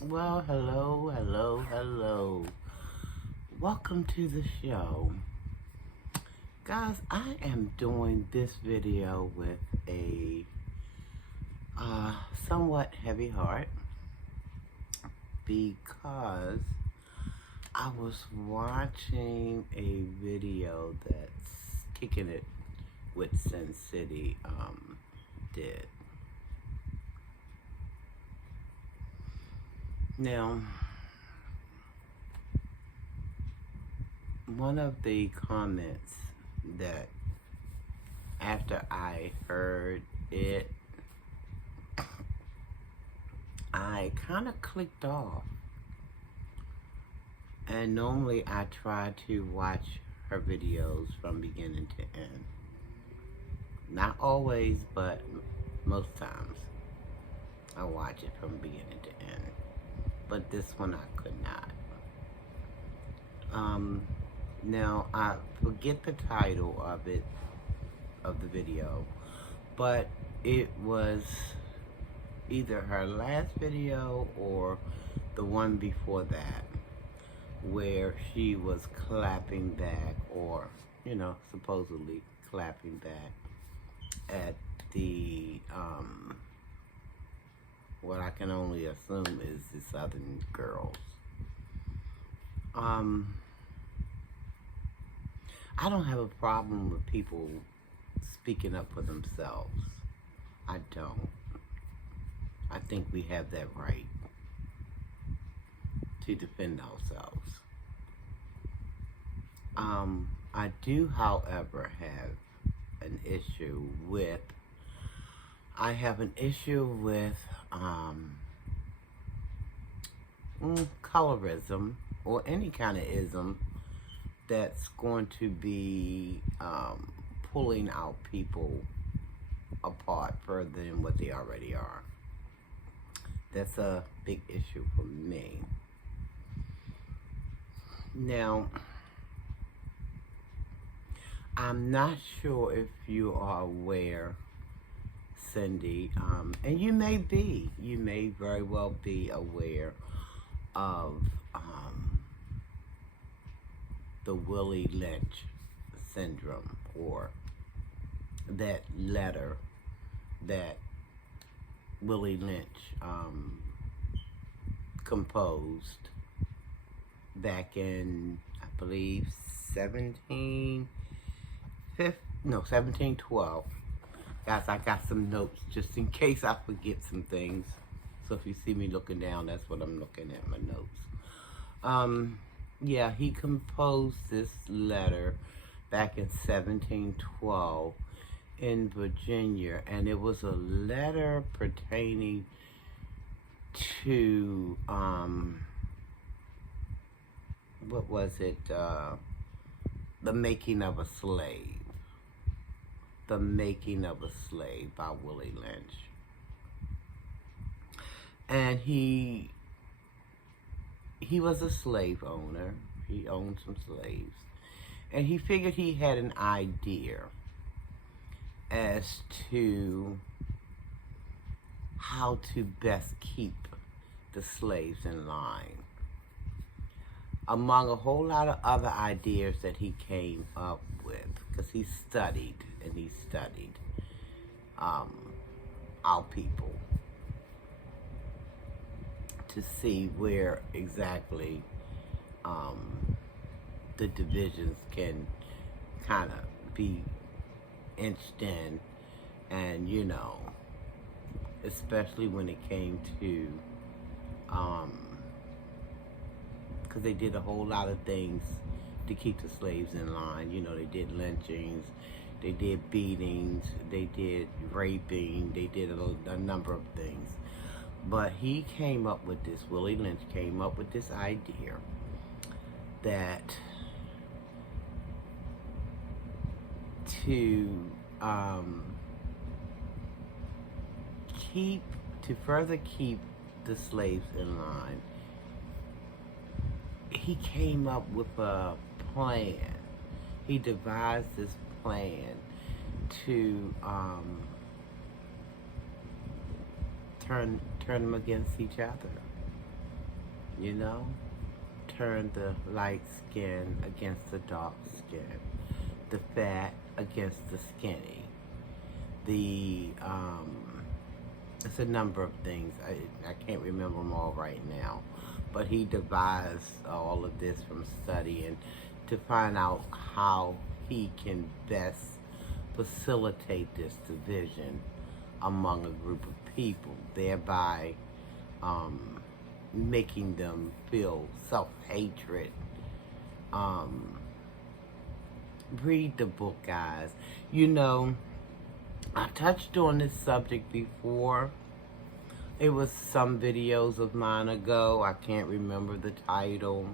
Well, hello. Welcome to the show. Guys, I am doing this video with a somewhat heavy heart because I was watching a video that's kicking it with Sin City did. Now, one of the comments that after I heard it, I kind of clicked off. And normally I try to watch her videos from beginning to end. Not always, but most times I watch it from beginning to end. But this one I could not. Now I forget the title of it, of the video, but it was either her last video or the one before that, where she was clapping back, or, supposedly clapping back at the, what I can only assume is the Southern girls. I don't have a problem with people speaking up for themselves. I don't. I think we have that right to defend ourselves. I do, however, have an issue with colorism or any kind of ism that's going to be pulling our people apart further than what they already are. That's a big issue for me. Now, I'm not sure if you are aware, Cindy, and you may very well be aware of the Willie Lynch syndrome, or that letter that Willie Lynch composed back in, I believe, 1712. Guys, I got some notes just in case I forget some things. So if you see me looking down, that's what I'm looking at, my notes. Yeah, he composed this letter back in 1712 in Virginia, and it was a letter pertaining to, what was it, The Making of a Slave. The Making of a Slave by Willie Lynch. And he was a slave owner. He owned some slaves. And he figured he had an idea as to how to best keep the slaves in line. Among a whole lot of other ideas that he came up with, because he studied our people to see where exactly the divisions can kind of be inched in, and especially when it came to because they did a whole lot of things to keep the slaves in line. They did lynchings, they did beatings, they did raping, they did a number of things. But he came up with this, Willie Lynch came up with this idea that to further keep the slaves in line, he came up with a plan. He devised this plan to turn them against each other. You know, turn the light skin against the dark skin, the fat against the skinny. It's a number of things. I can't remember them all right now, but he devised all of this from studying to find out how he can best facilitate this division among a group of people, thereby making them feel self-hatred. Read the book, guys. You know, I touched on this subject before. It was some videos of mine ago. I can't remember the title.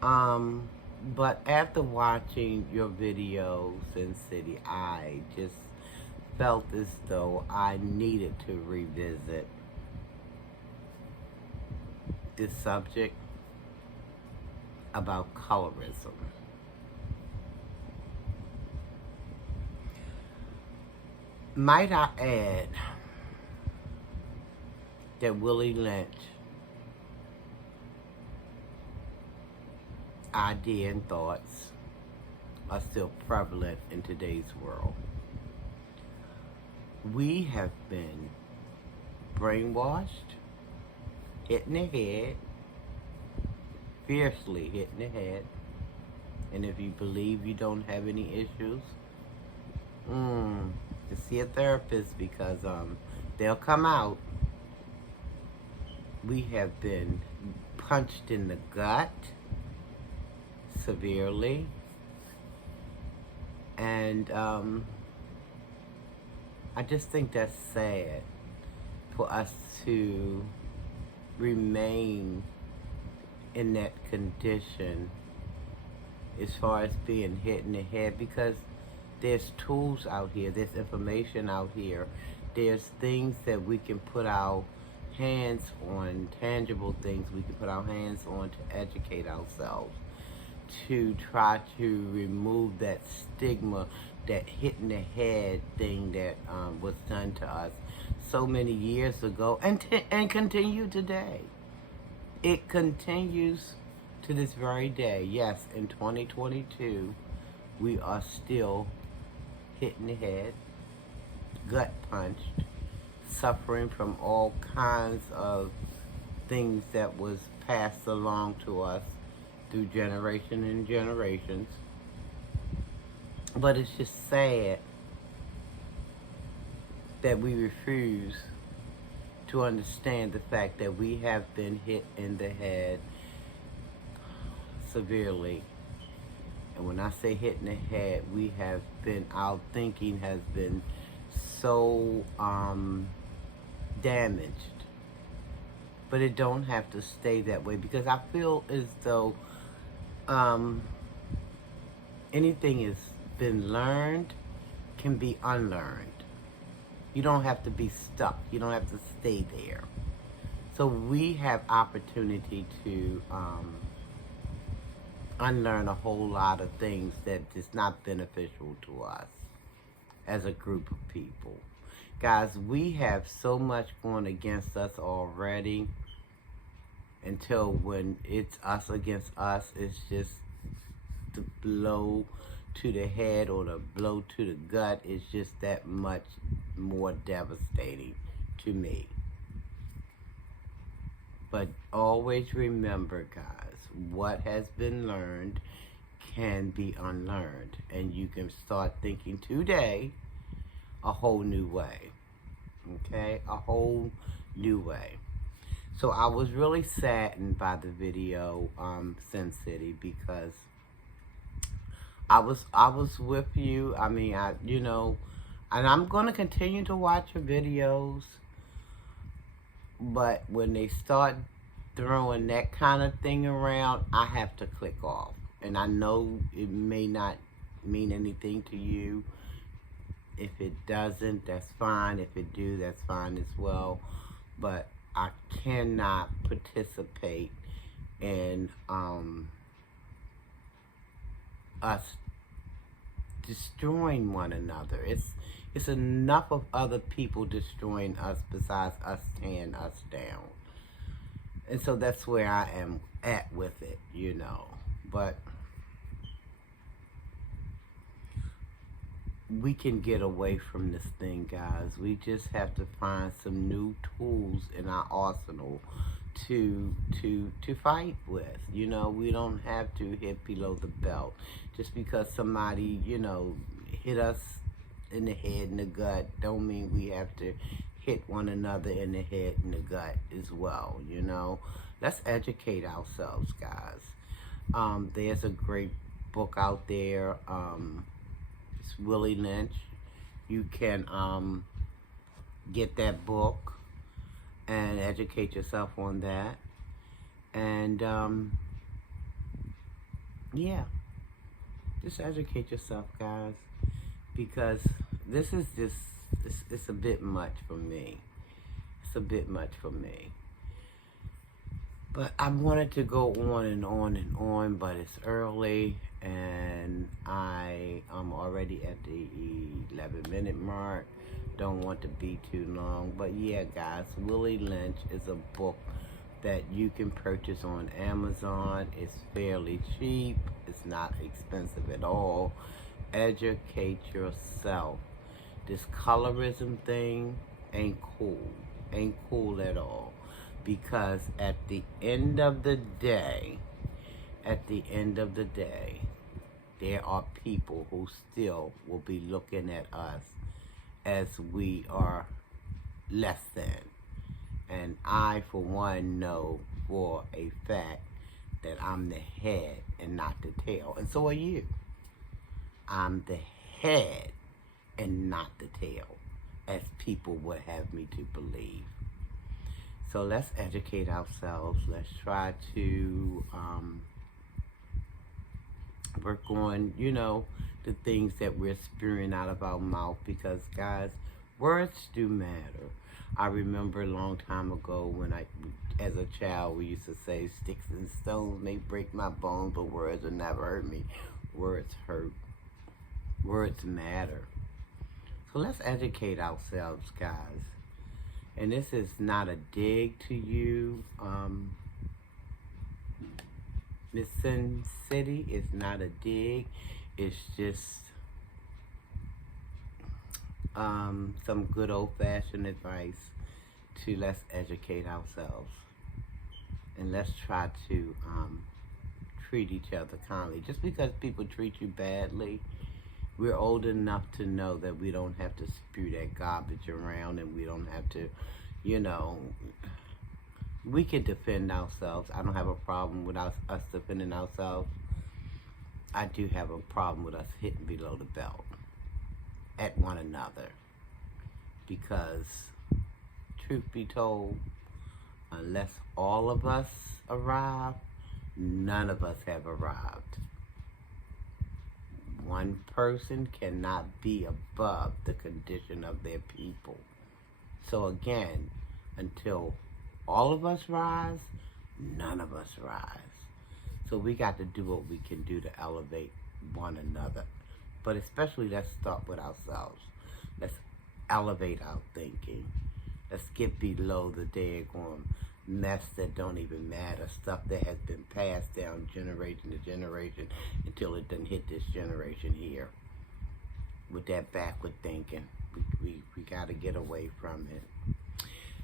But after watching your videos, Sin City, I just felt as though I needed to revisit this subject about colorism. Might I add that Willie Lynch idea and thoughts are still prevalent in today's world. We have been brainwashed, hit in the head, fiercely hit in the head, and if you believe you don't have any issues, to see a therapist, because they'll come out. We have been punched in the gut severely, and I just think that's sad for us to remain in that condition as far as being hit in the head, because there's tools out here, there's information out here, there's things that we can put our hands on, tangible things we can put our hands on to educate ourselves, to try to remove that stigma, that hit in the head thing that was done to us so many years ago, and continue today. It continues to this very day. Yes, in 2022, we are still hit in the head, gut punched, suffering from all kinds of things that was passed along to us through generation and generations. But it's just sad that we refuse to understand the fact that we have been hit in the head severely. And when I say hit in the head, we have been, our thinking has been so damaged. But it don't have to stay that way, because I feel as though anything has been learned can be unlearned. You don't have to be stuck. You don't have to stay there. So we have opportunity to unlearn a whole lot of things that is not beneficial to us as a group of people. Guys, we have so much going against us already, until when it's us against us, it's just the blow to the head or the blow to the gut is just that much more devastating to me. But always remember, guys, what has been learned can be unlearned, and you can start thinking today a whole new way. Okay? A whole new way. So I was really saddened by the video, Sin City, because I was with you. I mean, and I'm gonna continue to watch your videos, but when they start throwing that kind of thing around, I have to click off. And I know it may not mean anything to you. If it doesn't, that's fine. If it do, that's fine as well. But I cannot participate in us destroying one another. It's enough of other people destroying us besides us tearing us down. And so that's where I am at with it, you know. But we can get away from this thing, guys. We just have to find some new tools in our arsenal to fight with. You know, we don't have to hit below the belt just because somebody, you know, hit us in the head and the gut. Don't mean we have to hit one another in the head and the gut as well. You know, let's educate ourselves, guys. There's a great book out there. It's Willie Lynch. You can get that book and educate yourself on that. And yeah, just educate yourself, guys, because this is just, it's a bit much for me. It's a bit much for me. But I wanted to go on and on and on, but it's early and I am already at the 11-minute mark. Don't want to be too long. But yeah, guys, Willie Lynch is a book that you can purchase on Amazon. It's fairly cheap. It's not expensive at all. Educate yourself. This colorism thing ain't cool. Ain't cool at all. Because at the end of the day, there are people who still will be looking at us as we are less than. And I, for one, know for a fact that I'm the head and not the tail. And so are you. I'm the head and not the tail, as people would have me to believe. So let's educate ourselves. Let's try to work on, you know, the things that we're spewing out of our mouth, because, guys, words do matter. I remember a long time ago when as a child, we used to say, sticks and stones may break my bones, but words will never hurt me. Words hurt. Words matter. So let's educate ourselves, guys. And this is not a dig to you, Miss Sin City. It's not a dig. It's just some good old-fashioned advice to let's educate ourselves. And let's try to treat each other kindly. Just because people treat you badly, we're old enough to know that we don't have to spew that garbage around, and we don't have to, you know, we can defend ourselves. I don't have a problem with us defending ourselves. I do have a problem with us hitting below the belt at one another. Because, truth be told, unless all of us arrive, none of us have arrived. One person cannot be above the condition of their people. So again, until all of us rise, none of us rise. So we got to do what we can do to elevate one another. But especially, let's start with ourselves. Let's elevate our thinking. Let's get below the daggone mess that don't even matter. Stuff that has been passed down generation to generation until it done hit this generation here. With that backward thinking, we got to get away from it.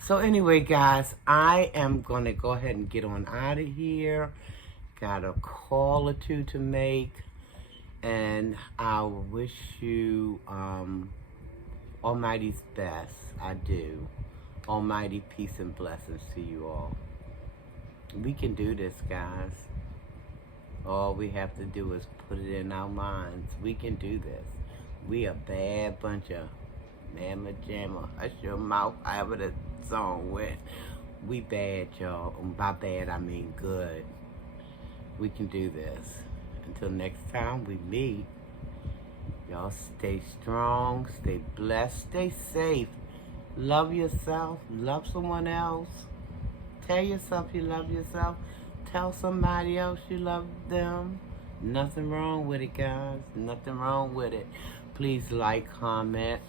So anyway, guys, I am going to go ahead and get on out of here. Got a call or two to make. And I wish you Almighty's best. I do. Almighty peace and blessings to you all. We can do this, guys. All we have to do is put it in our minds. We can do this. We a bad bunch of mamma jamma. Hush your mouth. However the song went. We bad, y'all. By bad, I mean good. We can do this. Until next time we meet, y'all stay strong, stay blessed, stay safe. Love yourself, love someone else. Tell yourself you love yourself. Tell somebody else you love them. Nothing wrong with it, guys. Nothing wrong with it. Please like, comment,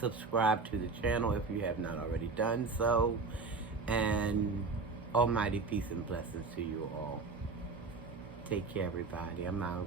subscribe to the channel if you have not already done so. And almighty peace and blessings to you all. Take care, everybody. I'm out.